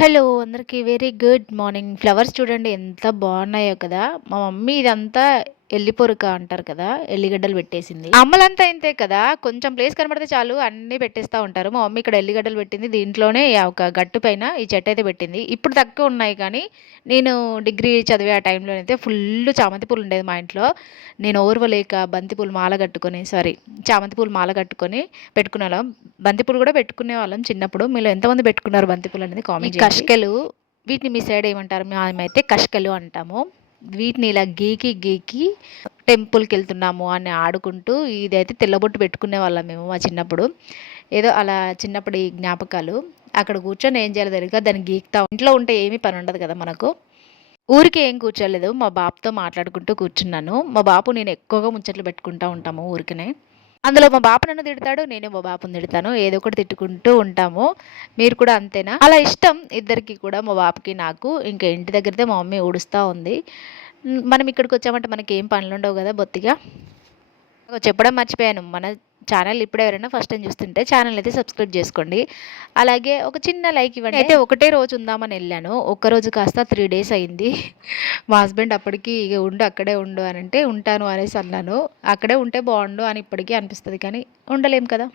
Hello! అందరికి very good morning. Flowers చూడండి ఎంత బాగున్నాయో కదా! మా మమ్మీ ఇదంతా ఎల్లి పొరక అంటారు కదా! ఎల్లిగడ్డలు పెట్టేసింది. అమ్మలంతా ఇంతే కదా! కొంచెం ప్లేస్ కనపడితే చాలు అన్నీ పెట్టేస్తా ఉంటారు. మా మమ్మీ ఇక్కడ ఎల్లిగడ్డలు పెట్టింది. దీంట్లోనే ఒక గట్టు పైన ఈ చెట్టయితే పెట్టింది. ఇప్పుడు తక్కువ ఉన్నాయి కానీ, నేను డిగ్రీ చదివే ఆ టైంలోనైతే ఫుల్లు చామంతి పూలు ఉండేది మా ఇంట్లో. నేను ఓర్వలేక బంతి పూలు మాల కట్టుకొని చామంతి పూలు మాల కట్టుకొని పెట్టుకునేవాళ్ళం. బంతి పూలు కూడా పెట్టుకునేవాళ్ళం చిన్నప్పుడు. మీలో ఎంతమంది పెట్టుకున్నారు బంతి పూలు అనేది కామెంట్ చేయండి. కష్కెలు వీటిని మీ సైడ్ ఏమంటారు? మేమైతే కష్కెలు అంటాము. వీటిని ఇలా గీకి గీకి టెంపుల్కి వెళ్తున్నాము అని ఆడుకుంటూ ఇదైతే తెల్లబొట్టు పెట్టుకునే వాళ్ళం మేము మా చిన్నప్పుడు. ఏదో అలా చిన్నప్పుడు ఈ జ్ఞాపకాలు. అక్కడ కూర్చొని ఏం చేయాలో తెలియక దాన్ని గీకుతా ఇంట్లో ఉంటే ఏమీ పని ఉండదు కదా మనకు. ఊరికే ఏం కూర్చోలేదు. మా బాబుతో మాట్లాడుకుంటూ కూర్చున్నాను. మా బాబు నేను ఎక్కువగా ముచ్చట్లు పెట్టుకుంటా ఉంటాము ఊరికనే. అందులో మా బాబు నన్ను తిడతాడు. నేను మా బాబుని తిడతాను. ఏదో ఒకటి తిట్టుకుంటూ ఉంటాము. మీరు కూడా అంతేనా? అలా ఇష్టం ఇద్దరికీ కూడా మా బాబుకి, నాకు. ఇంకా ఇంటి దగ్గరైతే మా మమ్మీ ఊడుస్తా ఉంది. మనం ఇక్కడికొచ్చామంటే మనకేం పనులుండవు గదా బొత్తిగా. చెప్పడం మర్చిపోయాను. మన ఛానల్ ఇప్పుడే ఎవరైనా ఫస్ట్ టైం చూస్తుంటే ఛానల్ అయితే సబ్స్క్రైబ్ చేసుకోండి. అలాగే ఒక చిన్న లైక్ ఇవ్వండి. అయితే ఒకటే రోజు ఉందామని ఎళ్ళాను. ఒక్కరోజు కాస్త 3 డేస్ అయింది. మా హస్బెండ్ అప్పటికి ఇగ ఉండు అక్కడే ఉండు అనంటే ఉంటాను అనేసి అన్నాను. అక్కడే ఉంటే బావుండు అని ఇప్పటికీ అనిపిస్తది కానీ ఉండలేం కదా!